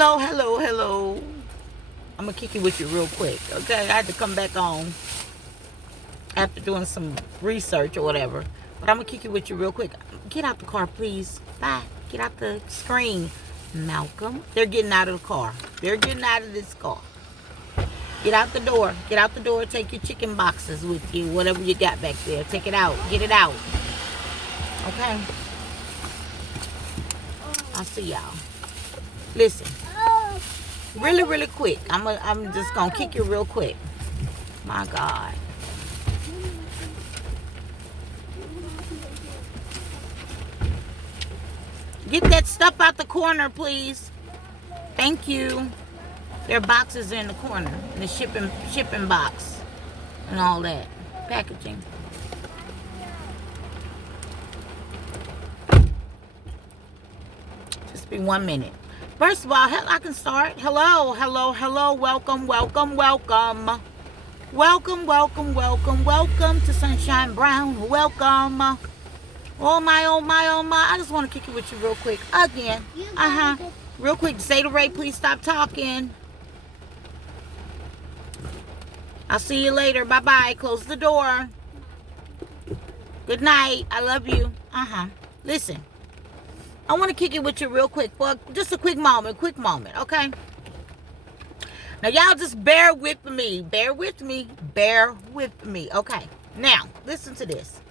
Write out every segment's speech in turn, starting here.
Hello, hello, hello. I'm gonna kick it with you real quick, okay? I had to come back on after doing some research or whatever. But I'm gonna kick it with you real quick. Get out the car, please. Bye. Get out the screen. Malcolm. They're getting out of the car. They're getting out of this car. Get out the door. Get out the door. Take your chicken boxes with you. Whatever you got back there. Take it out. Get it out. Okay? I'll see y'all. Listen. Really, really quick. I'm just gonna kick you real quick. My God. Get that stuff out the corner, please. Thank you. Their boxes are in the corner. In the shipping box. And all that. Packaging. Just be 1 minute. First of all, I can start. Hello, hello, hello. Welcome, welcome, welcome. Welcome, welcome, welcome, welcome to Sunshine Brown. Welcome. Oh my, oh my, oh my. I just want to kick it with you real quick. Again. Real quick. Zeta Ray, please stop talking. I'll see you later. Bye-bye. Close the door. Good night. I love you. Listen. I want to kick it with you real quick. For just a quick moment, okay? Now, y'all just bear with me. Bear with me. Bear with me. Okay. Now, listen to this.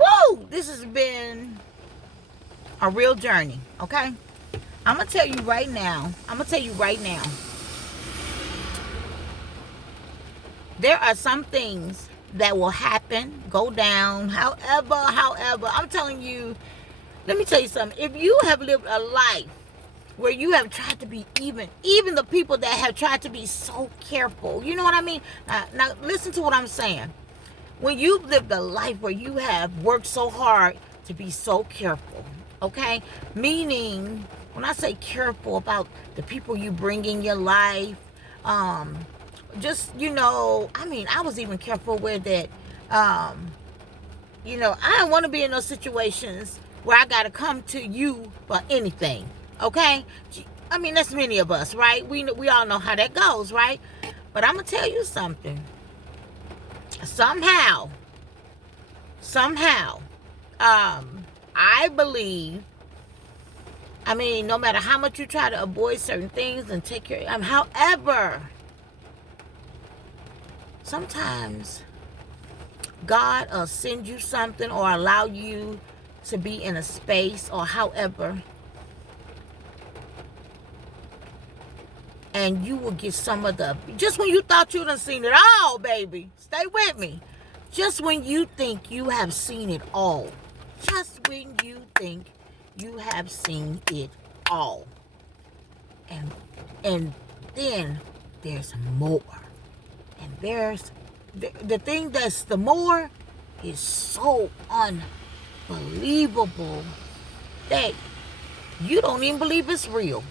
Woo! This has been a real journey, okay? I'm going to tell you right now. There are some things that will happen, go down, however, I'm telling you, let me tell you something. If you have lived a life where you have tried to be even the people that have tried to be so careful, you know what I mean? Now listen to what I'm saying. When you've lived a life where you have worked so hard to be so careful, okay? Meaning, when I say careful about the people you bring in your life, just, I was even careful with that, I don't want to be in those situations where I got to come to you for anything, okay? I mean, that's many of us, right? We all know how that goes, right? But I'm going to tell you something. Somehow, I believe, no matter how much you try to avoid certain things and take care of, however, sometimes God will send you something or allow you to be in a space or however, and you will get some of the, just when you thought you done seen it all, baby, stay with me, just when you think you have seen it all, just when you think you have seen it all, and then there's more, and there's the thing that's the more is so unbelievable that you don't even believe it's real.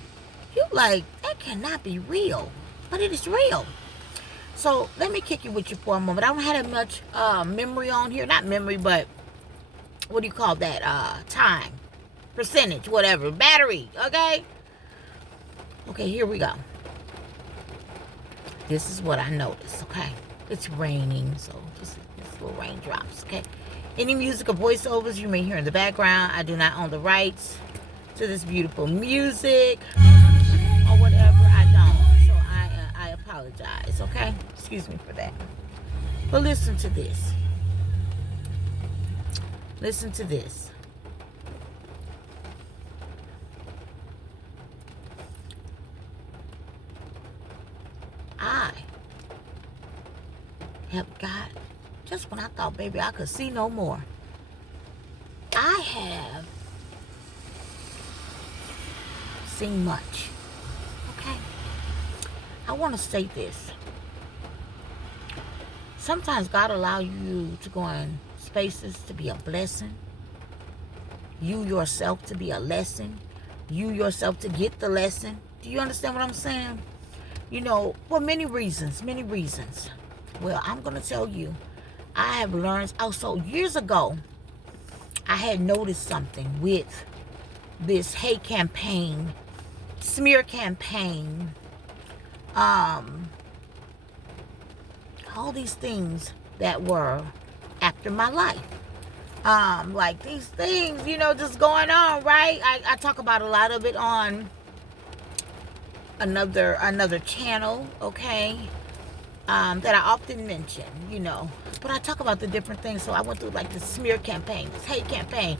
You like, that cannot be real, but it is real. So let me kick you with you for a moment. I don't have that much memory on here, not memory, but what do you call that? Time, percentage, whatever, battery. Okay, here we go. This is what I noticed. Okay, it's raining, so just little raindrops. Okay, any music or voiceovers you may hear in the background, I do not own the rights to this beautiful music or whatever. I don't, so I apologize. Okay, excuse me for that. But listen to this. Listen to this. I have got, just when I thought, baby, I could see no more, I have seen much. Okay? I want to say this. Sometimes God allow you to go in spaces to be a blessing. You yourself to be a lesson. You yourself to get the lesson. Do you understand what I'm saying? For many reasons. Well, I'm going to tell you, I have learned also years ago, I had noticed something with this hate campaign smear campaign, um, all these things that were after my life. Like these things, just going on, right? I talk about a lot of it on another channel, okay? That I often mention, but I talk about the different things. So I went through like the smear campaign, this hate campaign,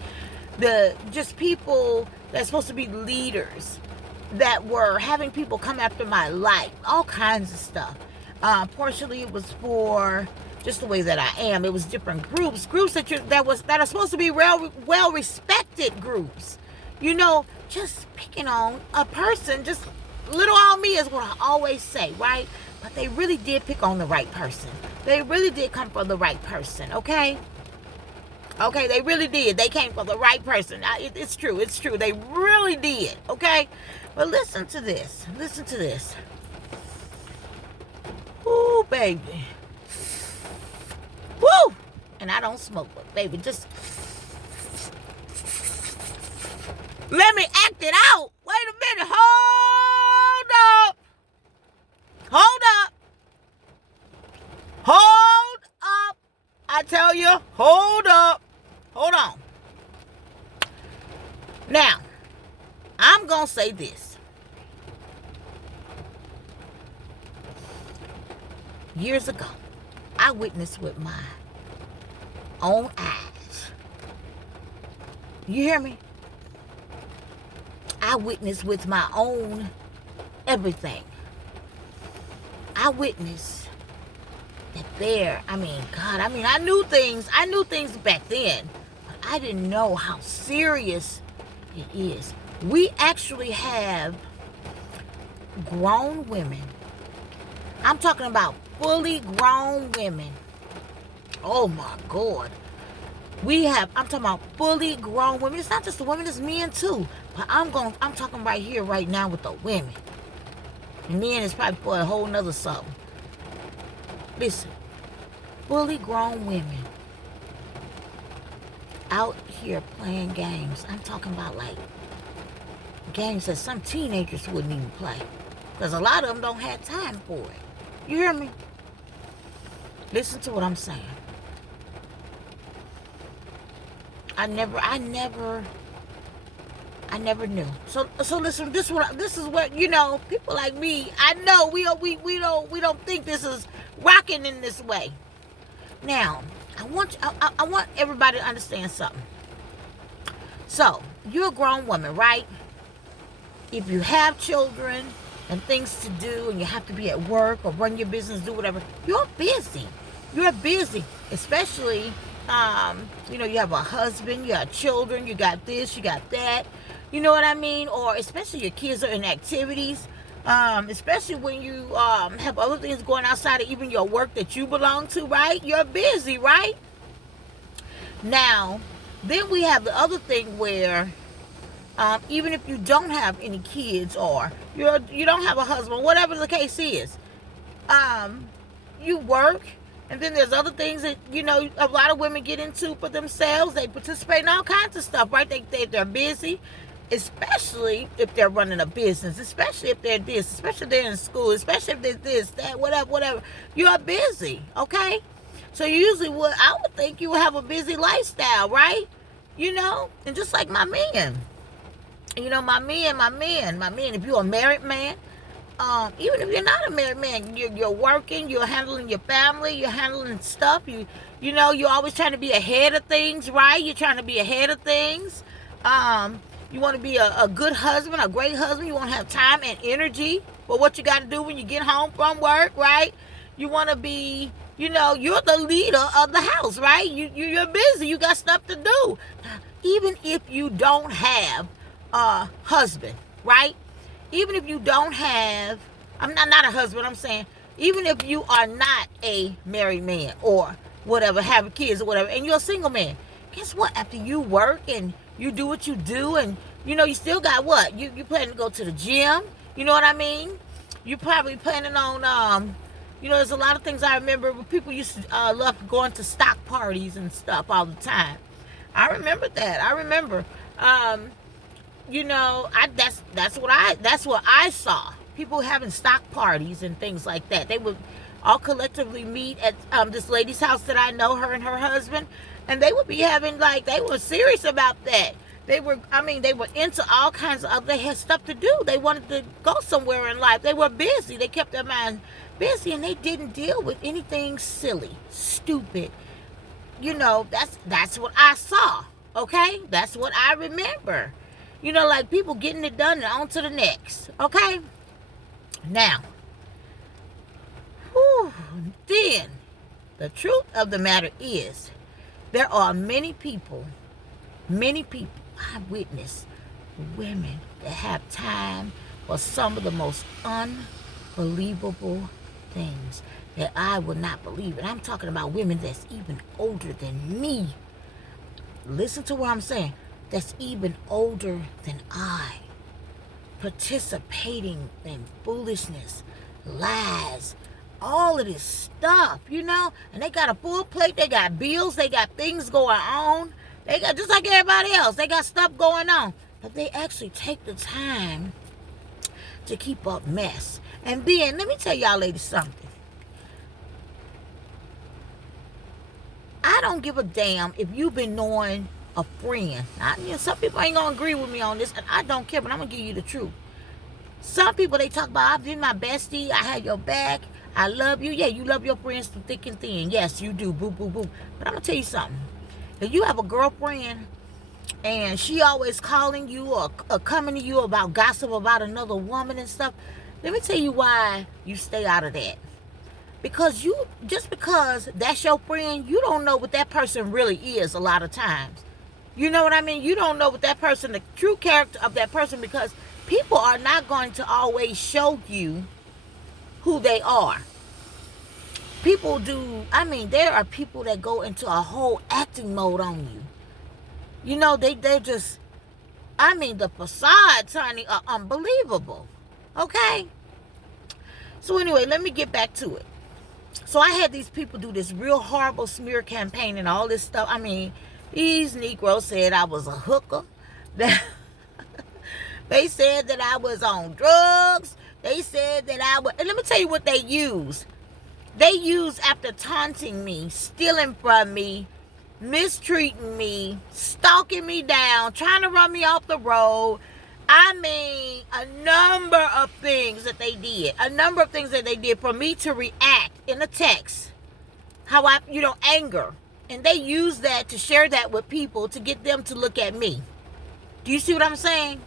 the just people that's supposed to be leaders that were having people come after my life, all kinds of stuff. Partially it was for just the way that I am. It was different groups that are supposed to be well respected groups. Just picking on a person, just little on me is what I always say, right? But they really did pick on the right person. They really did come for the right person, okay? Okay, they really did. They came for the right person. It's true. It's true. They really did, okay? But listen to this. Listen to this. Ooh, baby. Woo! And I don't smoke, but baby, just let me act it out. Wait a minute. Hold up. Hold up. Hold up. I tell you, hold up. Hold on. Now, I'm going to say this. Years ago, I witnessed with my own eyes. You hear me? I witnessed with my own everything. I witnessed that I knew things back then, but I didn't know how serious it is. We actually have grown women. I'm talking about fully grown women. Oh my God. I'm talking about fully grown women. It's not just the women, it's men too. But I'm talking right here, right now with the women. Men is probably for a whole nother something. Listen, fully grown women out here playing games. I'm talking about like games that some teenagers wouldn't even play. Because a lot of them don't have time for it. You hear me? Listen to what I'm saying. I never knew. So listen. This is what people like me. I know we don't think this is rocking in this way. Now, I want everybody to understand something. So you're a grown woman, right? If you have children and things to do, and you have to be at work or run your business, do whatever, you're busy. You're busy, especially. You have a husband, you have children, you got this, you got that. You know what I mean? Or especially your kids are in activities. Especially when you have other things going outside of even your work that you belong to, right? You're busy, right? Now, then we have the other thing where even if you don't have any kids or you don't have a husband, whatever the case is, you work. And then there's other things that, a lot of women get into for themselves. They participate in all kinds of stuff, right? They're busy, especially if they're running a business, especially if they're this, especially if they're in school, especially if they're this, that, whatever. You're busy, okay? So usually I would think you would have a busy lifestyle, right? And just like my men. My men, if you're a married man, even if you're not a married man, you're working, you're handling your family, you're handling stuff. You're always trying to be ahead of things, right? You're trying to be ahead of things. You want to be a good husband, a great husband. You want to have time and energy for what you got to do when you get home from work, right? You want to be, you're the leader of the house, right? You're busy. You got stuff to do. Even if you don't have a husband, right? Even if you don't have, I'm not a husband, I'm saying, even if you are not a married man or whatever, having kids or whatever, and you're a single man, guess what? After you work and you do what you do and, you still got what? You planning to go to the gym, you know what I mean? You probably planning on, there's a lot of things I remember when people used to love going to stock parties and stuff all the time. I remember that. You know, that's what I saw. People having stock parties and things like that. They would all collectively meet at this lady's house that I know, her and her husband, and they would be having, like, they were serious about that. They were into all kinds of other, they had stuff to do. They wanted to go somewhere in life. They were busy. They kept their mind busy, and they didn't deal with anything silly, stupid. You know, that's what I saw. Okay? That's what I remember. You know, like people getting it done and on to the next. Okay? Now, then, the truth of the matter is, there are many people, I witness women that have time for some of the most unbelievable things that I would not believe. And I'm talking about women that's even older than me. Listen to what I'm saying. That's even older than I. Participating in foolishness, lies, all of this stuff, you know? And they got a full plate. They got bills. They got things going on. They got, just like everybody else, they got stuff going on. But they actually take the time to keep up mess. And then, let me tell y'all ladies something. I don't give a damn if you've been knowing a friend. Now, you know, some people ain't going to agree with me on this, and I don't care, but I'm going to give you the truth. Some people, they talk about, I've been my bestie, I had your back, I love you. Yeah, you love your friends through thick and thin. Yes, you do. Boo, boo, boo. But I'm going to tell you something. If you have a girlfriend and she always calling you or coming to you about gossip about another woman and stuff, let me tell you why you stay out of that. Because just because that's your friend, you don't know what that person really is a lot of times. You know what I mean? You don't know what that person, the true character of that person, because people are not going to always show you who they are. People do, there are people that go into a whole acting mode on you. You know, they're just, the facades, honey, are unbelievable. Okay? So anyway, let me get back to it. So I had these people do this real horrible smear campaign and all this stuff. These Negroes said I was a hooker. They said that I was on drugs. They said that I was... And let me tell you what they used. They used, after taunting me, stealing from me, mistreating me, stalking me down, trying to run me off the road. A number of things that they did. A number of things that they did for me to react in a text. Anger. And they used that to share that with people to get them to look at me. Do you see what I'm saying?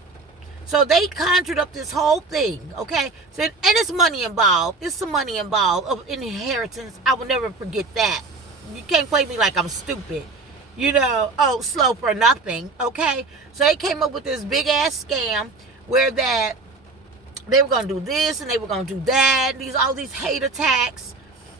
So they conjured up this whole thing, okay? So, and it's money involved. There's some money involved of inheritance. I will never forget that. You can't play me like I'm stupid. Slow for nothing, okay? So they came up with this big-ass scam where that they were going to do this and they were going to do that. All these hate attacks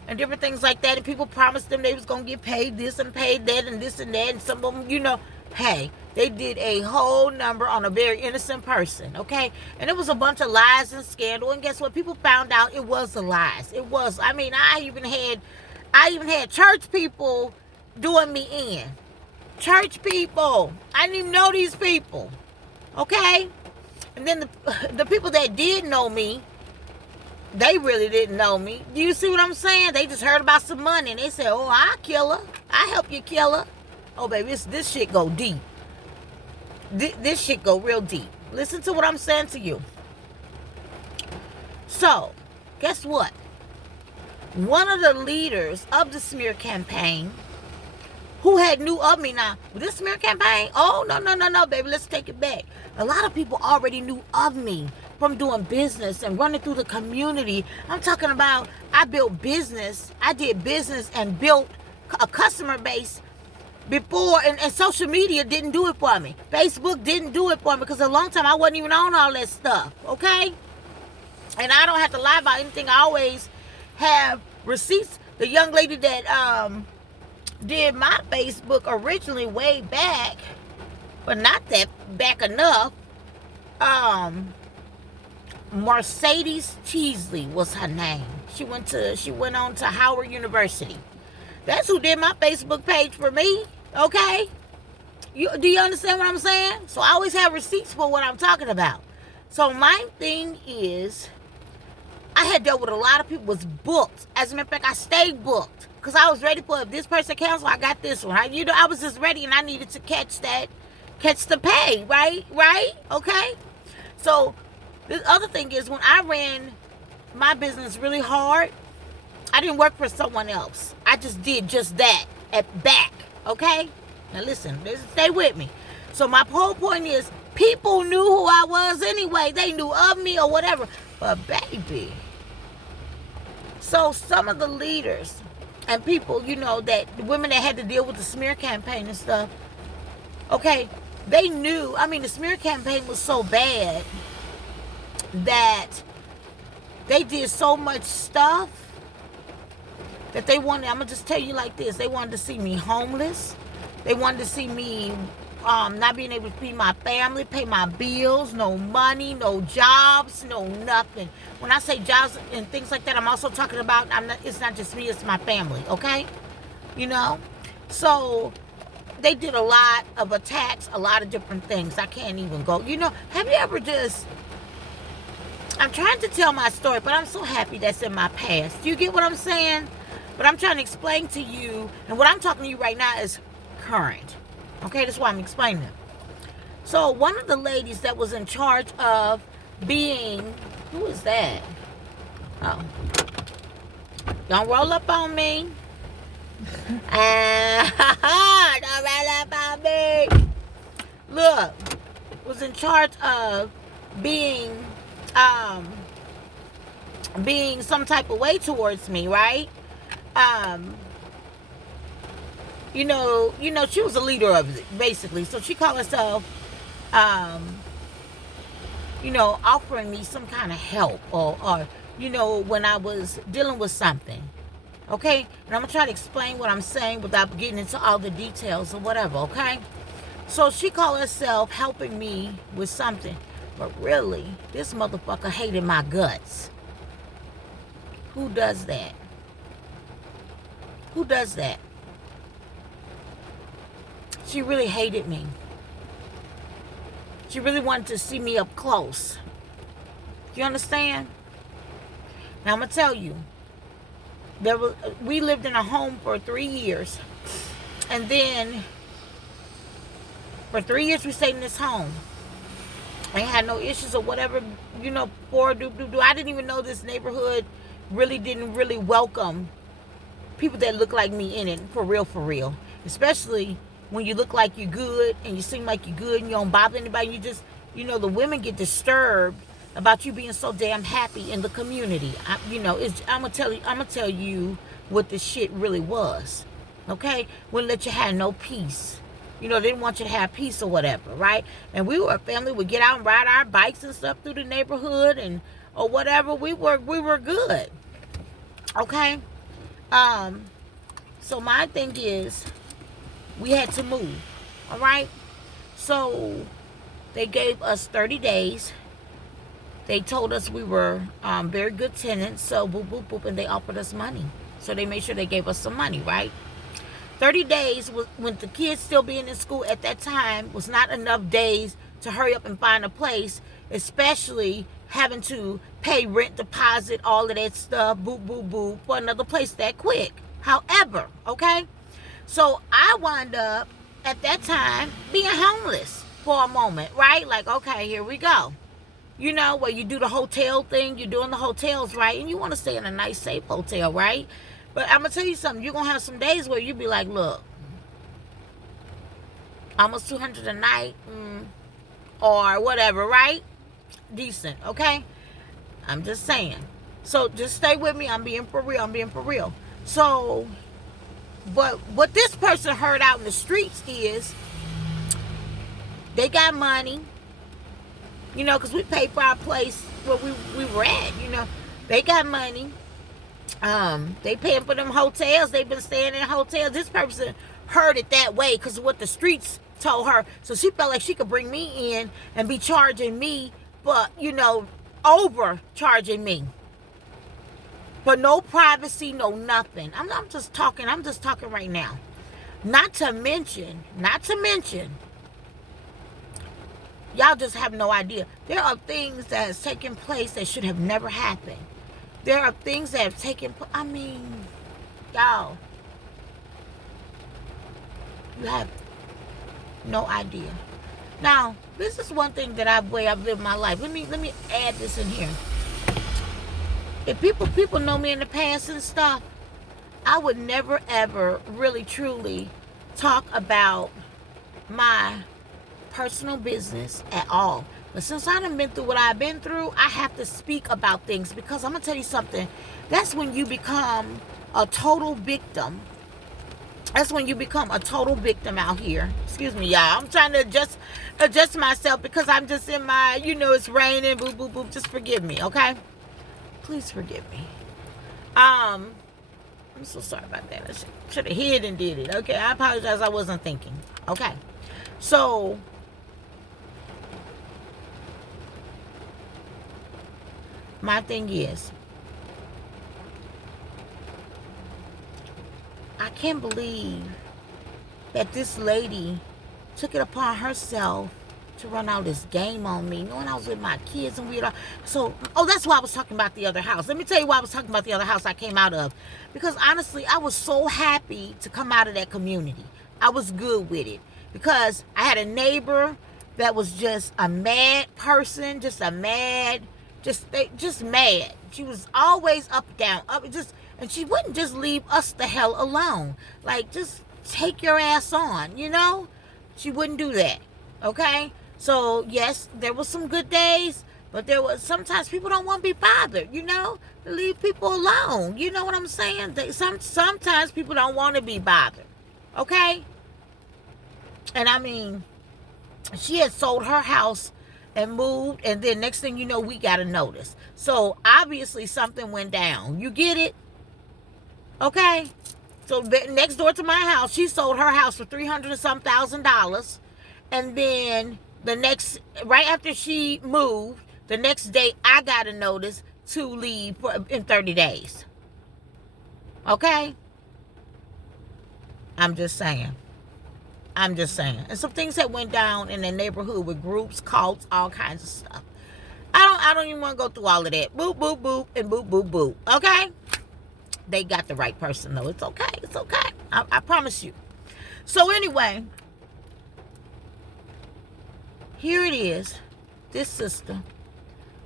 and different things like that. And people promised them they was going to get paid this and paid that and this and that. And some of them, hey, they did a whole number on a very innocent person, okay? And it was a bunch of lies and scandal. And guess what? People found out it was the lies. It was. I even had church people doing me in. Church people. I didn't even know these people, okay? And then the people that did know me, they really didn't know me. Do you see what I'm saying? They just heard about some money and they said, oh, I'll kill her. I'll help you kill her. Oh, baby, this shit go deep. This shit go real deep. Listen to what I'm saying to you. So, guess what? One of the leaders of the smear campaign, who had knew of me now, this smear campaign, oh, no, baby, let's take it back. A lot of people already knew of me from doing business and running through the community. I'm talking about, I built business. I did business and built a customer base before, and social media didn't do it for me. Facebook didn't do it for me because a long time I wasn't even on all that stuff, okay? And I don't have to lie about anything. I always have receipts. The young lady that did my Facebook originally way back, but not that back enough, Mercedes Teasley was her name. She went on to Howard University. That's who did my Facebook page for me, okay? Do you understand what I'm saying? So I always have receipts for what I'm talking about. So my thing is, I had dealt with a lot of people was booked. As a matter of fact, I stayed booked because I was ready for if this person cancel, I got this one. I was just ready and I needed to catch the pay, right? Okay. So the other thing is when I ran my business really hard, I didn't work for someone else. I just did just that at back. Okay. Now listen, stay with me. So my whole point is, people knew who I was anyway. They knew of me or whatever. But baby, so some of the leaders and people, that the women that had to deal with the smear campaign and stuff, okay, they knew. I mean, the smear campaign was so bad that they did so much stuff that they wanted, I'm going to just tell you like this, they wanted to see me homeless. They wanted to see me not being able to feed my family, pay my bills, no money, no jobs, no nothing. When I say jobs and things like that, I'm also talking about, it's not just me, it's my family, okay? So they did a lot of attacks, a lot of different things. I can't even go. Have you ever I'm trying to tell my story, but I'm so happy that's in my past. Do you get what I'm saying? But I'm trying to explain to you, and what I'm talking to you right now is current. Okay, that's why I'm explaining it. So one of the ladies that was in charge of being, who is that? Oh, don't roll up on me. Don't roll up on me. Look, was in charge of being some type of way towards me, right? She was a leader of it, basically. So she called herself, offering me some kind of help or when I was dealing with something. Okay? And I'm going to try to explain what I'm saying without getting into all the details or whatever, okay? So she called herself helping me with something. But really, this motherfucker hated my guts. Who does that? Who does that? She really hated me. She really wanted to see me up close. You understand? Now I'm going to tell you. We lived in a home for 3 years. And then for 3 years we stayed in this home. I had no issues or whatever, I didn't even know this neighborhood didn't really welcome people that look like me in it, for real. Especially when you look like you're good and you seem like you're good and you don't bother anybody. You just, the women get disturbed about you being so damn happy in the community. I'm gonna tell you what this shit really was. Okay? Wouldn't let you have no peace. They didn't want you to have peace or whatever, right? And we were a family. We'd get out and ride our bikes and stuff through the neighborhood or whatever. We were good. Okay? So my thing is, we had to move. All right? So they gave us 30 days. They told us we were very good tenants. So boop, boop, boop. And they offered us money. So they made sure they gave us some money, right? 30 days, when the kids still being in school at that time, was not enough days to hurry up and find a place, especially having to pay rent, deposit, all of that stuff, boop, boop, boop, for another place that quick. However, okay, so I wound up, at that time, being homeless for a moment, right? Like, okay, here we go. Where you do the hotel thing, you're doing the hotels, right? And you want to stay in a nice, safe hotel, right? But I'm going to tell you something. You're going to have some days where you be like, look, almost $200 a night, or whatever, right? Decent, okay? I'm just saying. So just stay with me. I'm being for real. So, but what this person heard out in the streets is they got money, because we paid for our place where we were at, They got money. They paying for them hotels. They've been staying in hotels. This person heard it that way because of what the streets told her. So she felt like she could bring me in and be charging me for, overcharging me. For no privacy, no nothing. I'm just talking right now. Not to mention, y'all just have no idea. There are things that has taken place that should have never happened. There are things that have taken place. I mean, y'all, you have no idea. Now, this is one thing that I've lived my life. Let me add this in here. If people know me in the past and stuff, I would never ever really truly talk about my personal business at all. But since I done been through what I've been through, I have to speak about things, because I'm gonna tell you something. That's when you become a total victim. That's when you become a total victim out here. Excuse me, y'all. I'm trying to adjust myself because I'm just in my, it's raining, boop, boop, boop. Just forgive me, okay? Please forgive me. I'm so sorry about that. I should have hid and did it. Okay, I apologize. I wasn't thinking. Okay. So, my thing is, I can't believe that this lady took it upon herself to run all this game on me, knowing I was with my kids and weird. So, that's why I was talking about the other house. Let me tell you why I was talking about the other house I came out of. Because honestly, I was so happy to come out of that community. I was good with it. Because I had a neighbor that was just a mad person, just mad. She was always up, down, and she wouldn't just leave us the hell alone. Like, just take your ass on, She wouldn't do that, okay? So, yes, there were some good days, but there was sometimes people don't want to be bothered, Leave people alone, you know what I'm saying? Sometimes people don't want to be bothered, okay? And I mean, she had sold her house and moved, and then next thing you know, we got a notice. So obviously something went down. You get it? Okay? So next door to my house, she sold her house for $300 and some thousand. And then right after she moved, the next day I got a notice to leave in 30 days. Okay? I'm just saying. And some things that went down in the neighborhood with groups, cults, all kinds of stuff. I don't even want to go through all of that. Boop, boop, boop, and boop, boop, boop. Okay? They got the right person, though. It's okay. It's okay. I promise you. So anyway, here it is. This sister.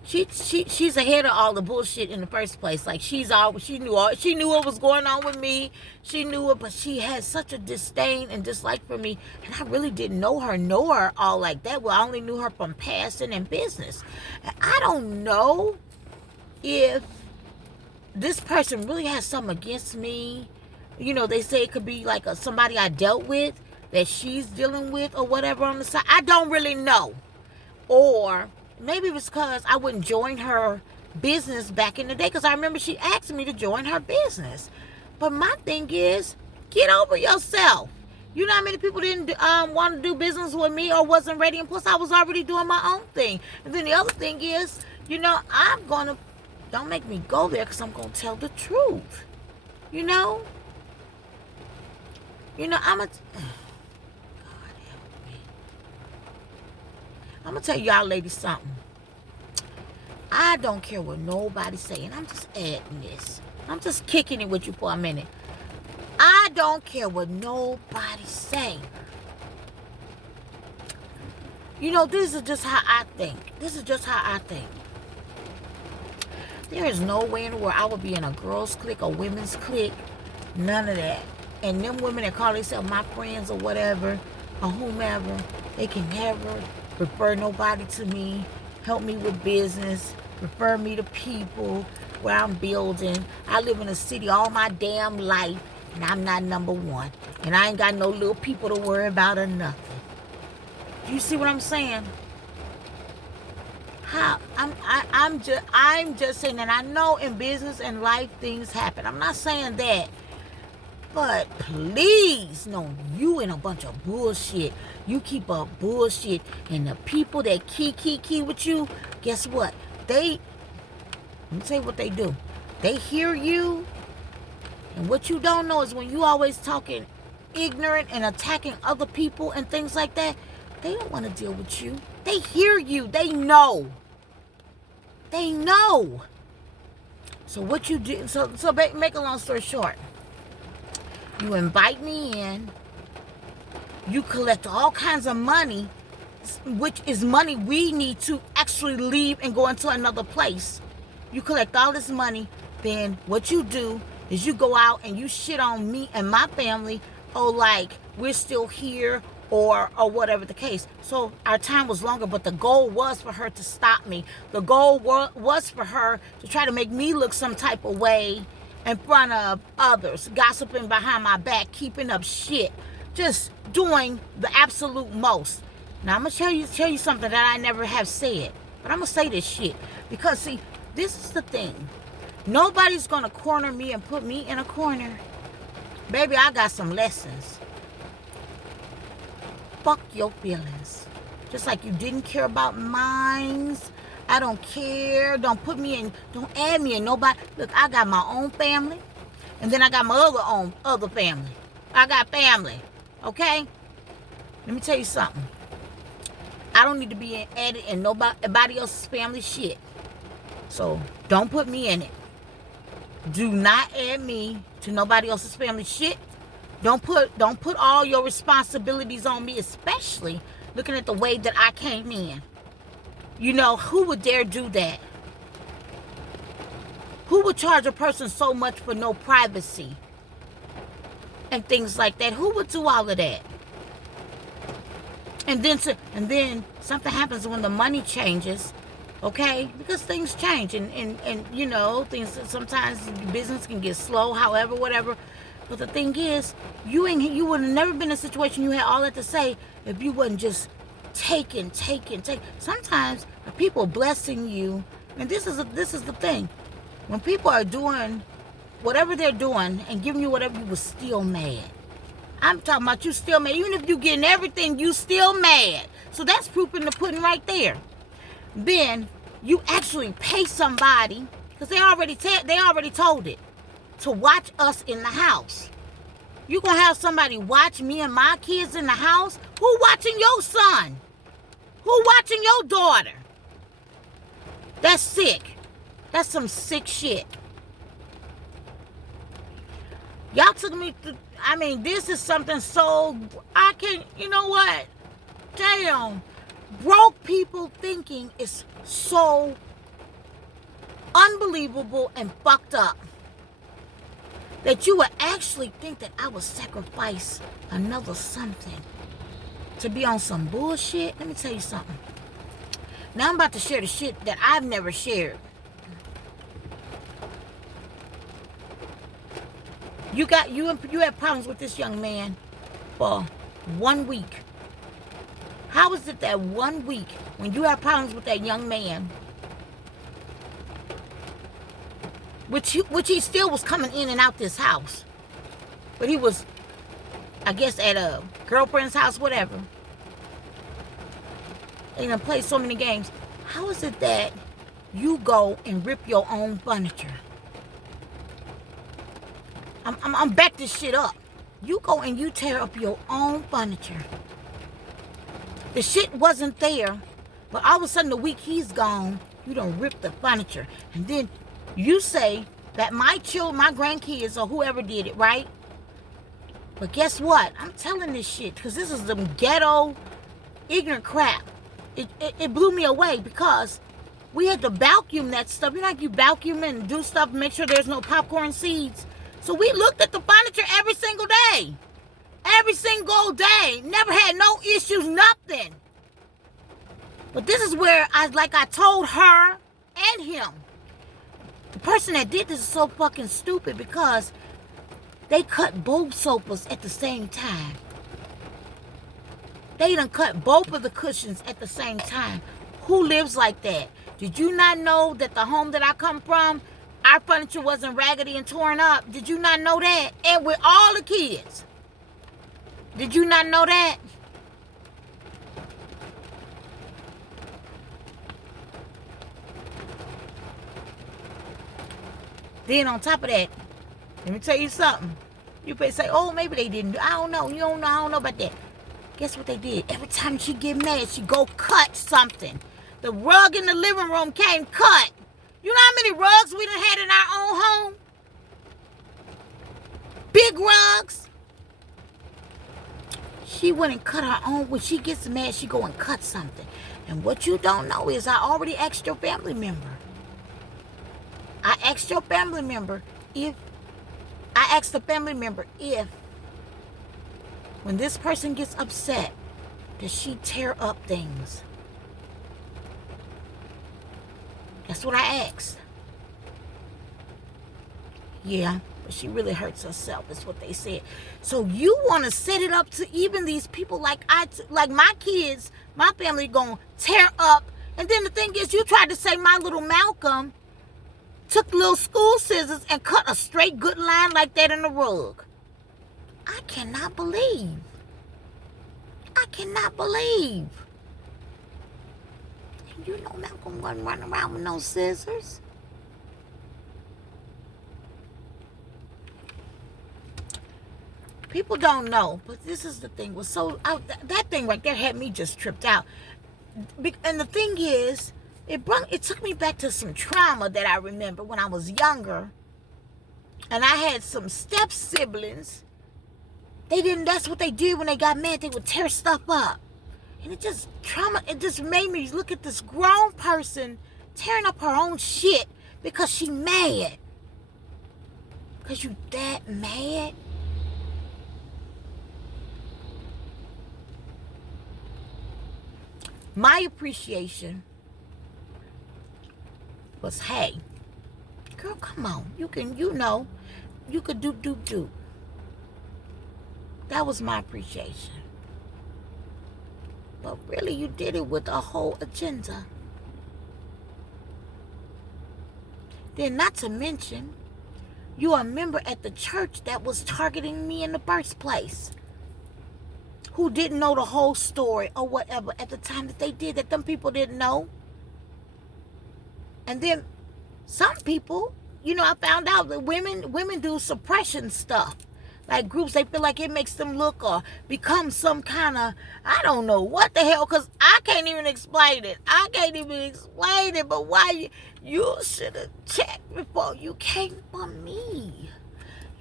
She's ahead of all the bullshit in the first place. Like, she knew what was going on with me. She knew it, but she had such a disdain and dislike for me. And I really didn't know her all like that. Well, I only knew her from passing and business. And I don't know if this person really has something against me. They say it could be like somebody I dealt with that she's dealing with or whatever on the side. I don't really know. Or maybe it was because I wouldn't join her business back in the day, because I remember she asked me to join her business. But my thing is, get over yourself. You know how many people didn't want to do business with me or wasn't ready? And plus, I was already doing my own thing. And then the other thing is, I'm going to, don't make me go there, because I'm going to tell the truth. I'm a... I'm going to tell y'all ladies something. I don't care what nobody's saying. I'm just adding this. I'm just kicking it with you for a minute. I don't care what nobody say. This is just how I think. There is no way in the world I would be in a girls' clique or women's clique. None of that. And them women that call themselves my friends or whatever, or whomever, they can never refer nobody to me, help me with business, refer me to people where I'm building. I live in a city all my damn life, and I'm not number one. And I ain't got no little people to worry about or nothing. You see what I'm saying? I'm just saying that I know in business and life things happen. I'm not saying that. But please, no, you in a bunch of bullshit. You keep up bullshit. And the people that key with you, guess what? Let me tell you what they do. They hear you. And what you don't know is when you always talking ignorant and attacking other people and things like that, they don't want to deal with you. They hear you. They know. They know. So what you do, so make a long story short, you invite me in, you collect all kinds of money, which is money we need to actually leave and go into another place. You collect all this money, then what you do is you go out and you shit on me and my family, or like we're still here, or whatever the case. So our time was longer, but the goal was for her to stop me. The goal was for her to try to make me look some type of way in front of others, gossiping behind my back, keeping up shit, just doing the absolute most. Now I'm gonna tell you something that I never have said, but I'm gonna say this shit because see, this is the thing. Nobody's gonna corner me and put me in a corner. Baby, I got some lessons. Fuck your feelings. Just like you didn't care about mine. I don't care. Don't put me in, don't add me in nobody. Look, I got my own family. And then I got my other family. I got family. Okay? Let me tell you something. I don't need to be added in nobody else's family shit. So don't put me in it. Do not add me to nobody else's family shit. Don't put all your responsibilities on me, especially looking at the way that I came in. You know, who would dare do that? Who would charge a person so much for no privacy? And things like that. Who would do all of that? And then something happens when the money changes, okay? Because things change and you know, things sometimes business can get slow, however, whatever. But the thing is, you would have never been in a situation you had all that to say if you wasn't just taking. Sometimes the people blessing you, and this is the thing. When people are doing whatever they're doing and giving you whatever, you were still mad. I'm talking about you still mad. Even if you getting everything, you still mad. So that's proof in the pudding right there. Then you actually pay somebody, because they already told it, to watch us in the house. You gonna have somebody watch me and my kids in the house? Who watching your son? Who watching your daughter? That's sick. That's some sick shit. Y'all took me through, I mean, this is something so, you know what? Damn. Broke people thinking is so unbelievable and fucked up that you would actually think that I would sacrifice another something to be on some bullshit. Let me tell you something. Now I'm about to share the shit that I've never shared. You had problems with this young man for 1 week. How is it that 1 week, when you have problems with that young man, which he still was coming in and out this house, but he was, I guess, at a girlfriend's house, whatever, and done played so many games. How is it that you go and rip your own furniture? I'm back this shit up. You go and you tear up your own furniture. The shit wasn't there, but all of a sudden the week he's gone, you done rip the furniture. And then you say that my grandkids, or whoever did it, right? But guess what? I'm telling this shit because this is some ghetto, ignorant crap. It blew me away because we had to vacuum that stuff. You know, like you vacuum and do stuff, make sure there's no popcorn seeds. So we looked at the furniture every single day. Every single day. Never had no issues, nothing. But this is where I told her and him. The person that did this is so fucking stupid because they cut both sofas at the same time. They done cut both of the cushions at the same time. Who lives like that? Did you not know that the home that I come from, our furniture wasn't raggedy and torn up? Did you not know that? And with all the kids. Did you not know that? Then on top of that, let me tell you something. You may say, oh, maybe they didn't. I don't know. You don't know. I don't know about that. Guess what they did? Every time she get mad, she go cut something. The rug in the living room came cut. You know how many rugs we done had in our own home? Big rugs. She went and cut her own. When she gets mad, she go and cut something. And what you don't know is I already asked your family member. I asked your family member if, I asked the family member if, when this person gets upset, does she tear up things? That's what I asked. Yeah, but she really hurts herself, is what they said. So you want to set it up to even these people like my kids, my family gonna tear up. And then the thing is, you tried to say my little Malcolm took little school scissors and cut a straight good line like that in the rug. I cannot believe. I cannot believe. And you know Malcolm wasn't running around with no scissors. People don't know, but this is the thing. That thing right there had me just tripped out. And the thing is, it took me back to some trauma that I remember when I was younger. And I had some step siblings. That's what they did when they got mad. They would tear stuff up. And it just made me look at this grown person tearing up her own shit because she mad. Because you that mad? My appreciation was, hey, girl, come on. You could do. That was my appreciation. But really, you did it with a whole agenda. Then not to mention, you're a member at the church that was targeting me in the first place, who didn't know the whole story or whatever at the time that they did, that them people didn't know. And then some people, I found out that women do suppression stuff. Like groups, they feel like it makes them look or become some kind of, I don't know what the hell, because I can't even explain it. But why you should have checked before you came for me.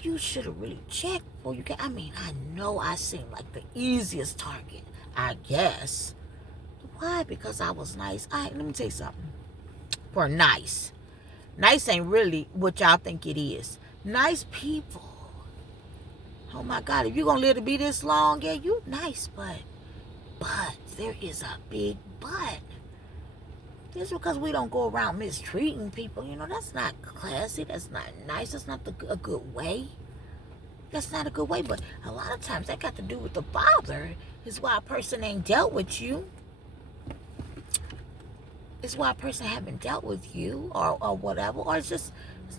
You should have really checked before you came. I mean, I know I seem like the easiest target, I guess. Why? Because I was nice. Let me tell you something. For nice ain't really what y'all think it is. Nice people. Oh my God, if you're going to live to be this long, yeah, you nice, but there is a big but. Just because we don't go around mistreating people, that's not classy, that's not nice, that's not a good way. That's not a good way, but a lot of times that got to do with the Father. Is why a person ain't dealt with you. It's why a person haven't dealt with you or whatever, or it's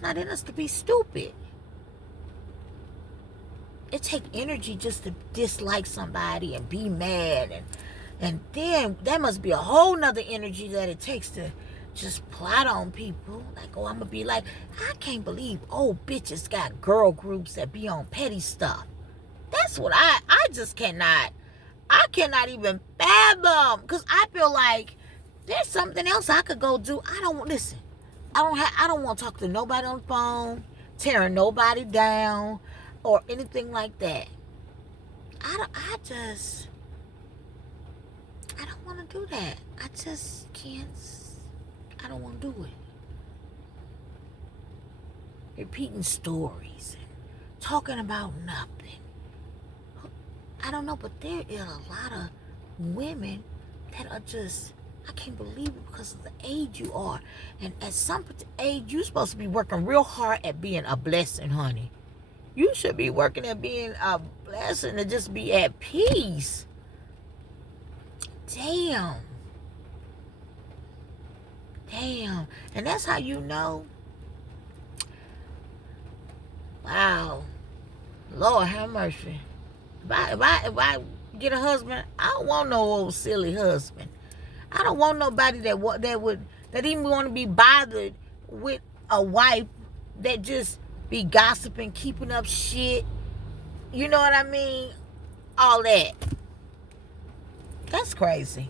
not in us to be stupid. It takes energy just to dislike somebody and be mad, and then that must be a whole nother energy that it takes to just plot on people. Like, oh, I'm gonna be like, I can't believe old bitches got girl groups that be on petty stuff. That's what I just cannot even fathom, because I feel like there's something else I could go do. I don't want to talk to nobody on the phone, tearing nobody down, or anything like that. I don't want to do that. I just can't. I don't want to do it. Repeating stories and talking about nothing. I don't know, but there is a lot of women that are just, I can't believe it because of the age you are. And at some age, you're supposed to be working real hard at being a blessing, honey. You should be working at being a blessing to just be at peace. Damn. And that's how you know. Wow. Lord have mercy. If I get a husband, I don't want no old silly husband. I don't want nobody that even want to be bothered with a wife that just be gossiping, keeping up shit, You know what I mean? All that. That's crazy.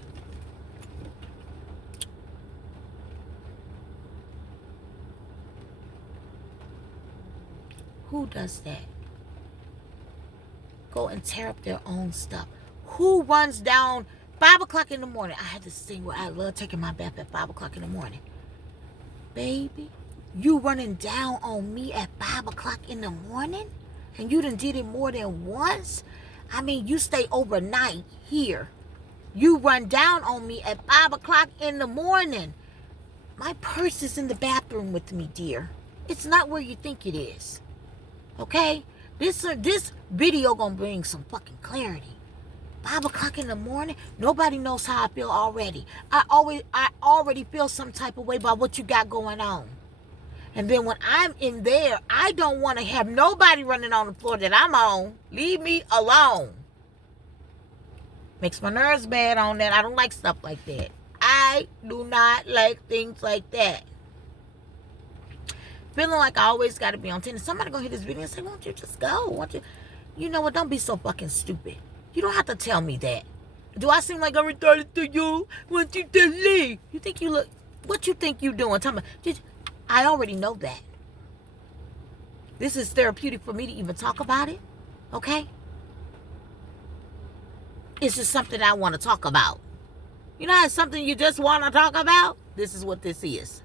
Who does that? Go and tear up their own stuff. Who runs down 5 o'clock in the morning? I had this thing where I love taking my bath at 5 o'clock in the morning. Baby, you running down on me at 5 o'clock in the morning? And you done did it more than once? I mean, you stay overnight here. You run down on me at 5 o'clock in the morning. My purse is in the bathroom with me, dear. It's not where you think it is. Okay? This video gonna bring some fucking clarity. 5 o'clock in the morning, nobody knows how I feel already. I already feel some type of way about what you got going on. And then when I'm in there, I don't want to have nobody running on the floor that I'm on. Leave me alone. Makes my nerves bad on that. I don't like stuff like that. I do not like things like that. Feeling like I always got to be on 10. Somebody gonna hit this video and say, won't you just go? Won't you? You know what? Don't be so fucking stupid. You don't have to tell me that. Do I seem like I'm retarded to you? Want you to leave? You think you look... What you think you doing? Tell me. I already know that. This is therapeutic for me to even talk about it. Okay? It's just something I want to talk about. You know how it's something you just want to talk about? This is what this is.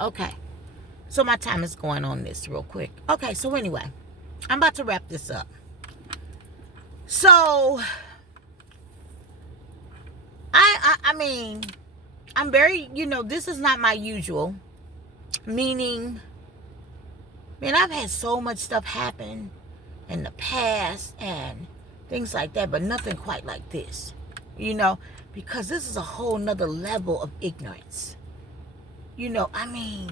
Okay. So my time is going on this real quick. Okay, so anyway. I'm about to wrap this up. So... I mean, I'm very, this is not my usual. Meaning, man, I've had so much stuff happen in the past and things like that, but nothing quite like this. Because this is a whole nother level of ignorance. I mean,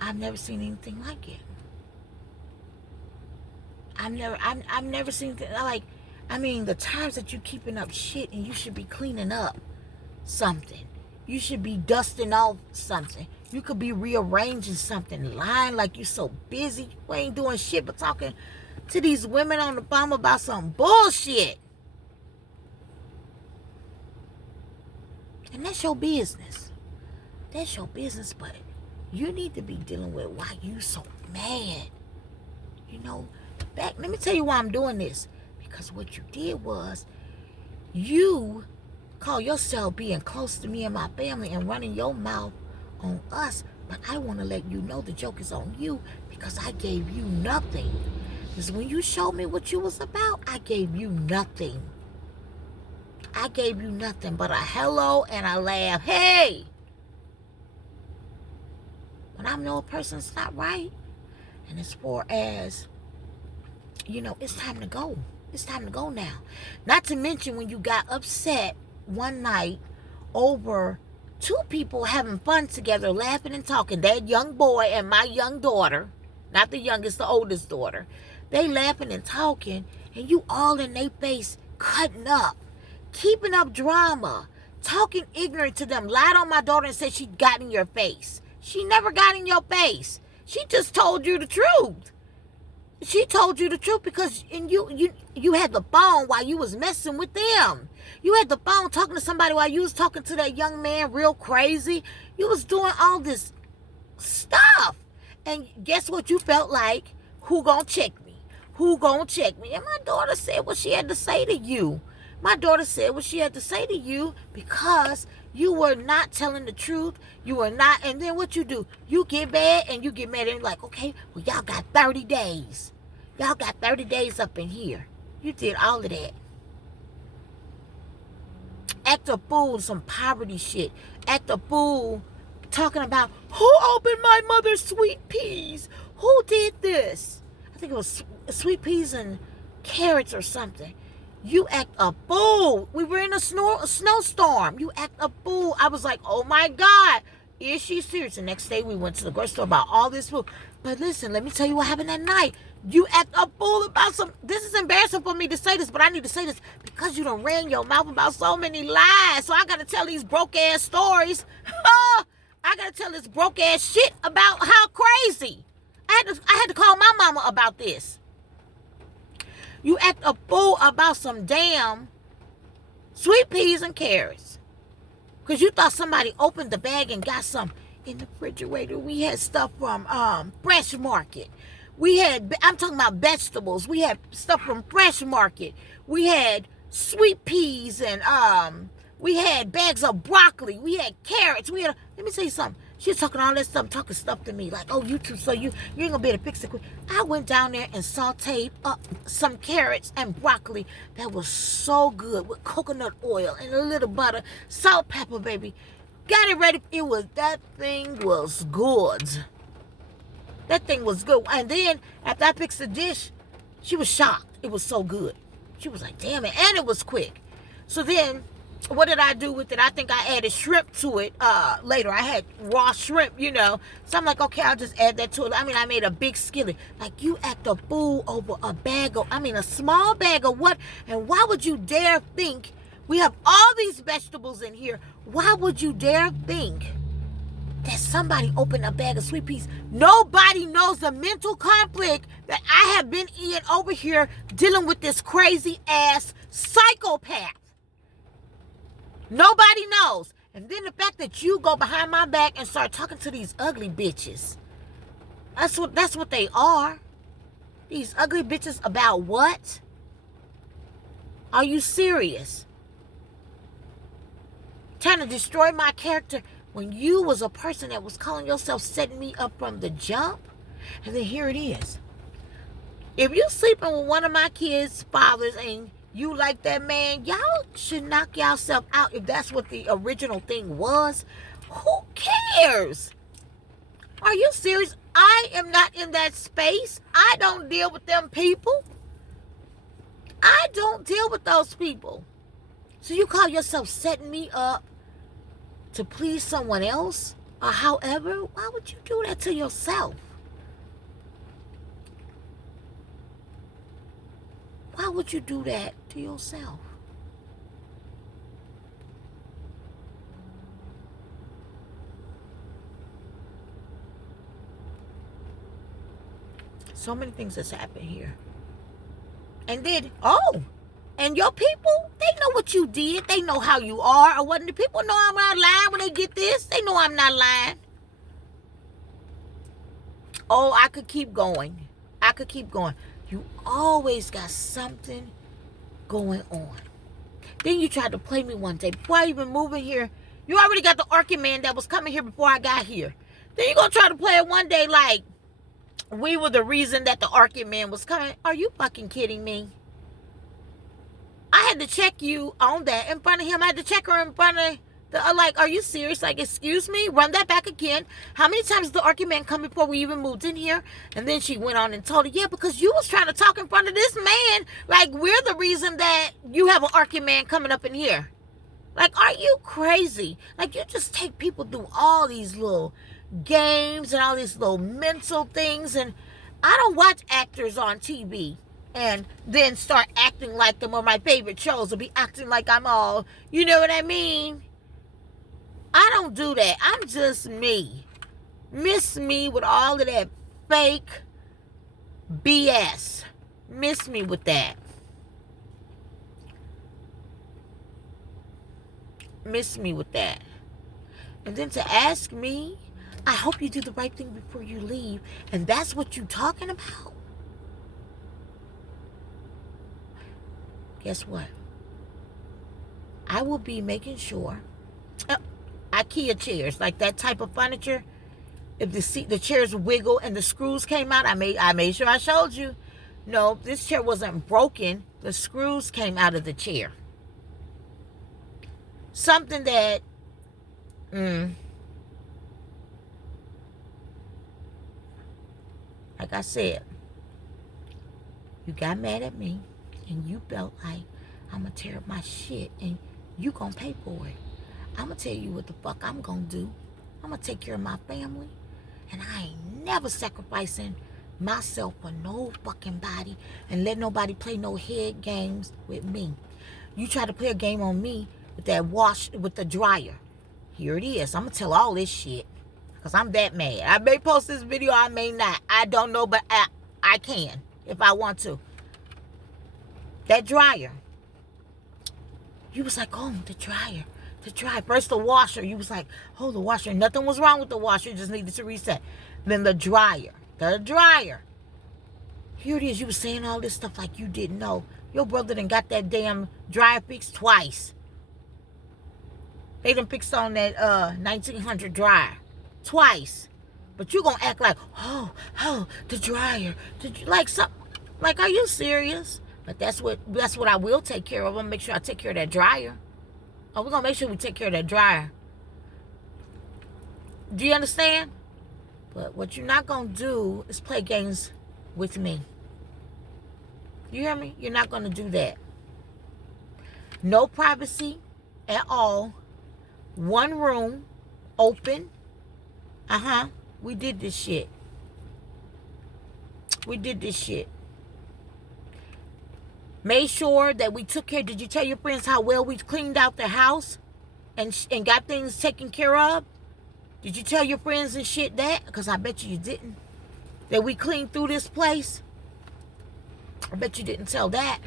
I've never seen anything like it. I've never seen anything like... I mean, the times that you're keeping up shit and you should be cleaning up something. You should be dusting off something. You could be rearranging something. Lying like you're so busy. You ain't doing shit but talking to these women on the phone about some bullshit. And that's your business. That's your business, but you need to be dealing with why you so mad. Let me tell you why I'm doing this. Because what you did was, you call yourself being close to me and my family and running your mouth on us. But I want to let you know the joke is on you because I gave you nothing. Because when you showed me what you was about, I gave you nothing. I gave you nothing but a hello and a laugh. Hey! When I know a person's not right, and as far as, it's time to go. It's time to go now. Not to mention when you got upset one night over two people having fun together, laughing and talking. That young boy and my young daughter, not the youngest, the oldest daughter. They laughing and talking, and you all in their face cutting up, keeping up drama, talking ignorant to them. Lied on my daughter and said she got in your face. She never got in your face. She just told you the truth. She told you the truth because you had the phone while you was messing with them. You had the phone talking to somebody while you was talking to that young man real crazy. You was doing all this stuff. And guess what you felt like? Who gonna check me? Who gonna check me? And my daughter said what she had to say to you. My daughter said what she had to say to you because you were not telling the truth. You were not. And then what you do? You get mad and you get mad and you're like, okay, well, y'all got 30 days. Y'all got 30 days up in here. You did all of that. Act a fool, some poverty shit. Act a fool talking about who opened my mother's sweet peas? Who did this? I think it was sweet peas and carrots or something. You act a fool. We were in a snowstorm. You act a fool. I was like, oh my God, is she serious? The next day we went to the grocery store about all this food. But listen, let me tell you what happened that night. You act a fool about some. This is embarrassing for me to say this, but I need to say this because you done ran your mouth about so many lies. So I gotta tell these broke ass stories. I gotta tell this broke ass shit about how crazy. I had to call my mama about this. You act a fool about some damn sweet peas and carrots. Because you thought somebody opened the bag and got some in the refrigerator. We had stuff from Fresh Market. I'm talking about vegetables. We had stuff from Fresh Market. We had sweet peas and we had bags of broccoli. We had carrots. Let me tell you something. She was talking all that stuff, talking stuff to me like, oh, you too, so you ain't gonna be able to fix it quick. I went down there and sauteed up some carrots and broccoli that was so good with coconut oil and a little butter, salt, pepper, baby. Got it ready. That thing was good. That thing was good. And then after I fixed the dish, she was shocked. It was so good. She was like, damn it. And it was quick. So then, what did I do with it? I think I added shrimp to it later. I had raw shrimp, So I'm like, okay, I'll just add that to it. I made a big skillet. Like, you act a fool over a small bag of what? And why would you dare think, we have all these vegetables in here. Why would you dare think that somebody opened a bag of sweet peas? Nobody knows the mental conflict that I have been in over here dealing with this crazy ass psychopath. Nobody knows. And then the fact that you go behind my back and start talking to these ugly bitches. That's what they are. These ugly bitches about what? Are you serious? Trying to destroy my character when you was a person that was calling yourself setting me up from the jump. And then here it is. If you're sleeping with one of my kids' fathers and you like that man, y'all should knock yourself out if that's what the original thing was. Who cares? Are you serious? I am not in that space. I don't deal with them people. I don't deal with those people. So you call yourself setting me up to please someone else? Or however, why would you do that to yourself? Why would you do that to yourself? So many things that's happened here. And then, and your people, they know what you did. They know how you are. Or what the people know I'm not lying when they get this. They know I'm not lying. Oh, I could keep going. You always got something going on. Then you tried to play me one day. Before I even move in here, you already got the Orchid Man that was coming here before I got here. Then you're going to try to play it one day like we were the reason that the Orchid Man was coming. Are you fucking kidding me? I had to check you on that in front of him. I had to check her in front of are you serious? Like, excuse me? Run that back again. How many times did the Orchid Man come before we even moved in here? And then she went on and told her, yeah, because you was trying to talk in front of this man. Like, we're the reason that you have an Orchid Man coming up in here. Like, are you crazy? Like, you just take people through all these little games and all these little mental things. And I don't watch actors on TV and then start acting like them, or my favorite shows will be acting like I'm all, you know what I mean? I don't do that. I'm just me. Miss me with all of that fake BS. Miss me with that. Miss me with that. And then to ask me, I hope you do the right thing before you leave. And that's what you talking about? Guess what? I will be making sure IKEA chairs, like that type of furniture, if the chairs wiggle and the screws came out, I made sure I showed you. No, this chair wasn't broken. The screws came out of the chair. Something that like I said, you got mad at me and you felt like I'm gonna tear up my shit and you gonna pay for it. I'm going to tell you what the fuck I'm going to do. I'm going to take care of my family. And I ain't never sacrificing myself for no fucking body and let nobody play no head games with me. You try to play a game on me with that wash, with the dryer. Here it is. I'm going to tell all this shit. Because I'm that mad. I may post this video, I may not. I don't know, but I can if I want to. That dryer. You was like, oh, the dryer. The dryer. First the washer. You was like, oh, the washer. Nothing was wrong with the washer. It just needed to reset. Then the dryer. The dryer. Here it is. You was saying all this stuff like you didn't know. Your brother done got that damn dryer fixed twice. They done fixed on that 1900 dryer. Twice. But you gonna act like, oh, the dryer. Like, are you serious? But that's what I will take care of. I'm gonna make sure I take care of that dryer. Oh, we're gonna make sure we take care of that dryer. Do you understand? But what you're not gonna do is play games with me. You hear me? You're not gonna do that. No privacy at all. One room, open. We did this shit. Made sure that we took care. Did you tell your friends how well we cleaned out the house and got things taken care of? Did you tell your friends and shit that? Because I bet you didn't. That we cleaned through this place? I bet you didn't tell that.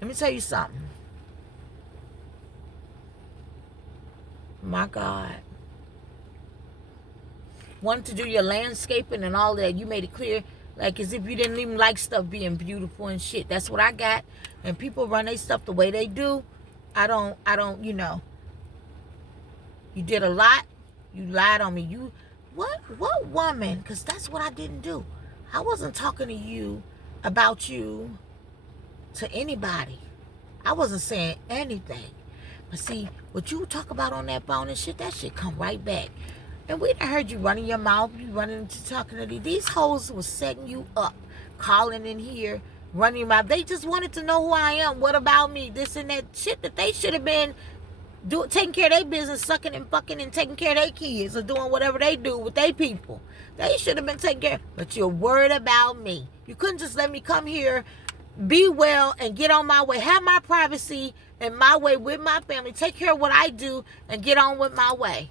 Let me tell you something. My God. Wanted to do your landscaping and all that. You made it clear, like as if you didn't even like stuff being beautiful and shit. That's what I got. And people run their stuff the way they do. I don't, you know. You did a lot. You lied on me. What woman? Because that's what I didn't do. I wasn't talking to you about you to anybody. I wasn't saying anything. But see, what you talk about on that phone and shit, that shit come right back. And we done heard you running your mouth, you running into talking to these hoes was setting you up, calling in here, running your mouth. They just wanted to know who I am. What about me? This and that shit that they should have been taking care of their business, sucking and fucking and taking care of their kids or doing whatever they do with their people. They should have been taking care. But you're worried about me. You couldn't just let me come here, be well, and get on my way. Have my privacy and my way with my family. Take care of what I do and get on with my way.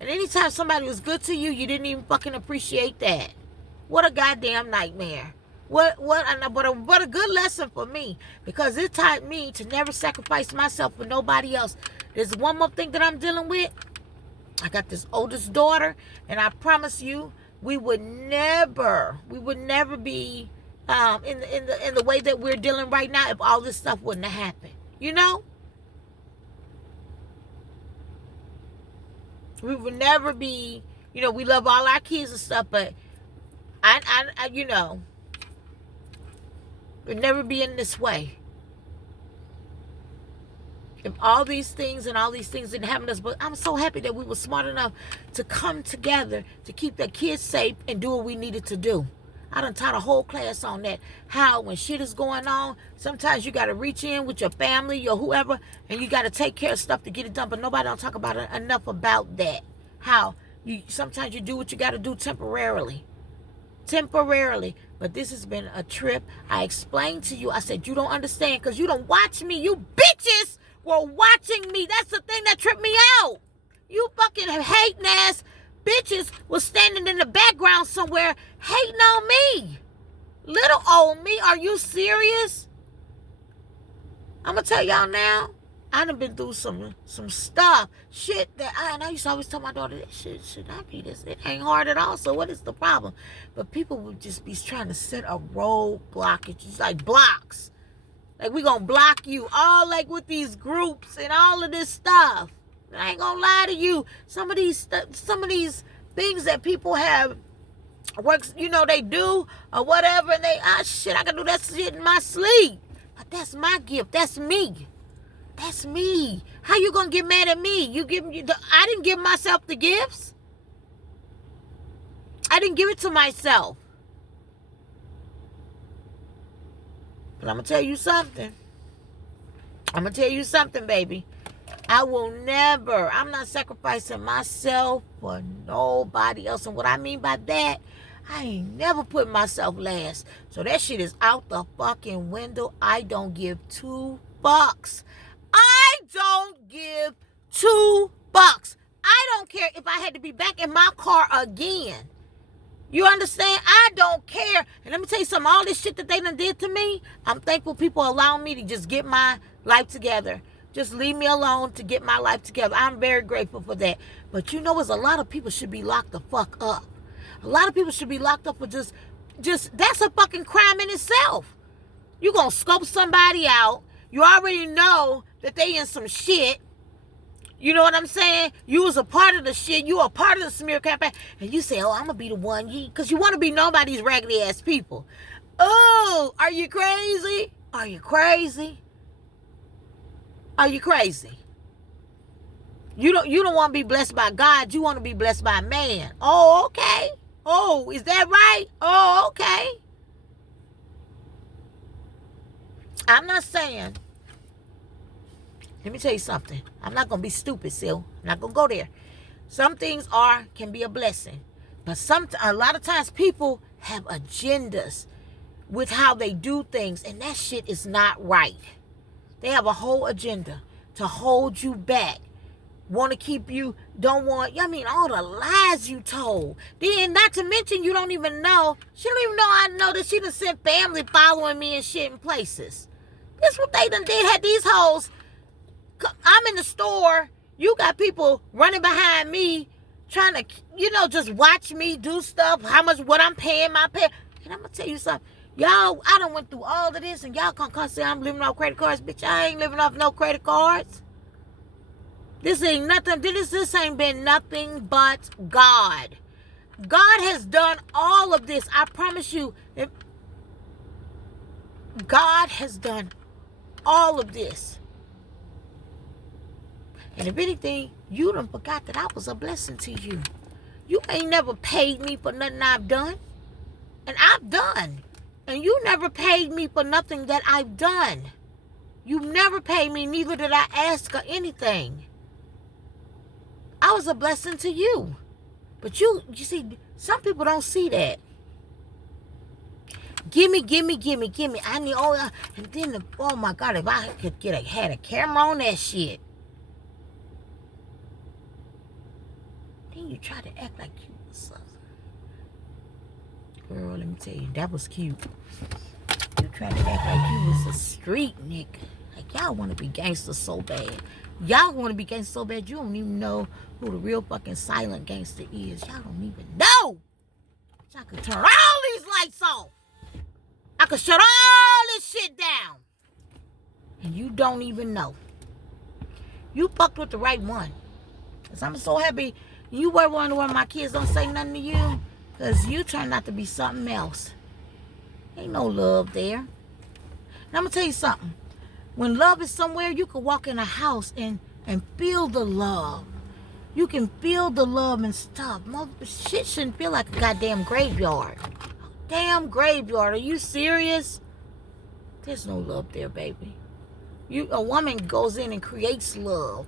And anytime somebody was good to you, you didn't even fucking appreciate that. What a goddamn nightmare. What a good lesson for me. Because it taught me to never sacrifice myself for nobody else. There's one more thing that I'm dealing with. I got this oldest daughter, and I promise you, we would never be in the way that we're dealing right now if all this stuff wouldn't have happened. You know? We would never be, you know, we love all our kids and stuff, but I you know, we'd never be in this way. If all these things didn't happen to us, but I'm so happy that we were smart enough to come together to keep the kids safe and do what we needed to do. I done taught a whole class on that. How when shit is going on, sometimes you got to reach in with your family or whoever, and you got to take care of stuff to get it done. But nobody don't talk about it enough about that. How sometimes you do what you got to do temporarily. But this has been a trip. I explained to you. I said, you don't understand because you don't watch me. You bitches were watching me. That's the thing that tripped me out. You fucking hating ass bitches was standing in the background somewhere hating on me. Little old me. Are you serious? I'm going to tell y'all now. I done been through some stuff. Shit that I used to always tell my daughter, this shit should not be this. It ain't hard at all. So what is the problem? But people would just be trying to set a roadblock. It's just like blocks. Like we going to block you. All like with these groups and all of this stuff. I ain't gonna lie to you. Some of these things that people have works, you know, they do or whatever, and they shit, I can do that shit in my sleep. But that's my gift. That's me. That's me. How you gonna get mad at me? I didn't give myself the gifts. I didn't give it to myself. But I'm gonna tell you something. Baby. I'm not sacrificing myself for nobody else. And what I mean by that, I ain't never put myself last. So that shit is out the fucking window. I don't give 2 bucks. I don't give 2 bucks. I don't care if I had to be back in my car again. You understand? I don't care. And let me tell you something. All this shit that they done did to me, I'm thankful people allow me to just get my life together. Just leave me alone to get my life together. I'm very grateful for that. But you know, there's a lot of people should be locked the fuck up. A lot of people should be locked up for just that's a fucking crime in itself. You gonna scope somebody out. You already know that they in some shit. You know what I'm saying? You was a part of the shit. You a part of the smear campaign. And you say, oh, I'm going to be the one. Because you want to be known by these raggedy ass people. Oh, are you crazy? Are you crazy? Are you crazy? You don't want to be blessed by God. You want to be blessed by man. Oh, okay. Oh, is that right? Oh, okay. I'm not saying. Let me tell you something. I'm not going to be stupid, Sil. I'm not going to go there. Some things can be a blessing. But a lot of times people have agendas with how they do things. And that shit is not right. They have a whole agenda to hold you back. Want to keep you, don't want, I mean, all the lies you told. Then, not to mention, you don't even know. She don't even know I know that she done sent family following me and shit in places. That's what they done did. Had these hoes. I'm in the store. You got people running behind me trying to, just watch me do stuff. What I'm paying my pay. And I'm going to tell you something. Y'all, I done went through all of this and y'all come say I'm living off credit cards. Bitch, I ain't living off no credit cards. This ain't nothing. This ain't been nothing but God. God has done all of this. I promise you. God has done all of this. And if anything, you done forgot that I was a blessing to you. You ain't never paid me for nothing I've done. And I've done. And you never paid me for nothing that I've done. You never paid me, neither did I ask or anything. I was a blessing to you. But you see, some people don't see that. Gimme. I need and then oh my God, if I could had a camera on that shit. Then you try to act like you was something. Girl, let me tell you, that was cute. You try to act like you was a street nigga. Like y'all want to be gangsters so bad. Y'all want to be gangsters so bad you don't even know who the real fucking silent gangster is. Y'all don't even know. I could turn all these lights off. I could shut all this shit down. And you don't even know. You fucked with the right one. Because I'm so happy you were one of my kids don't say nothing to you. Because you try not to be something else. Ain't no love there. And I'm going to tell you something. When love is somewhere, you can walk in a house and feel the love. You can feel the love and stuff. Shit shouldn't feel like a goddamn graveyard. Damn graveyard. Are you serious? There's no love there, baby. A woman goes in and creates love.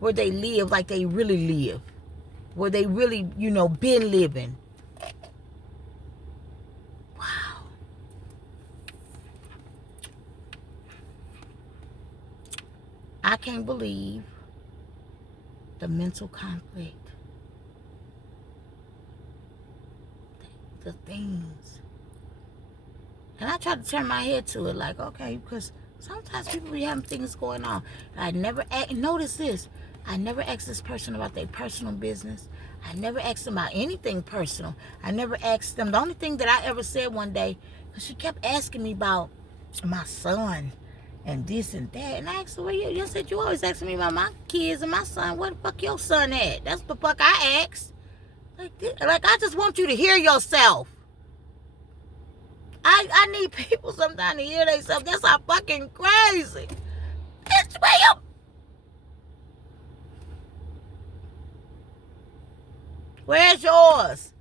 Where they live like they really live. Where they really, been living. Wow. I can't believe the mental conflict. The things. And I try to turn my head to it like, okay, because sometimes people be having things going on. I never notice this. I never ask this person about their personal business. I never asked them about anything personal. I never asked them. The only thing that I ever said one day, because she kept asking me about my son and this and that. And I asked her, well, you said you always asking me about my kids and my son. Where the fuck your son at? That's the fuck I asked. Like I just want you to hear yourself. I need people sometimes to hear themselves. That's how fucking crazy. It's way up. Where's yours?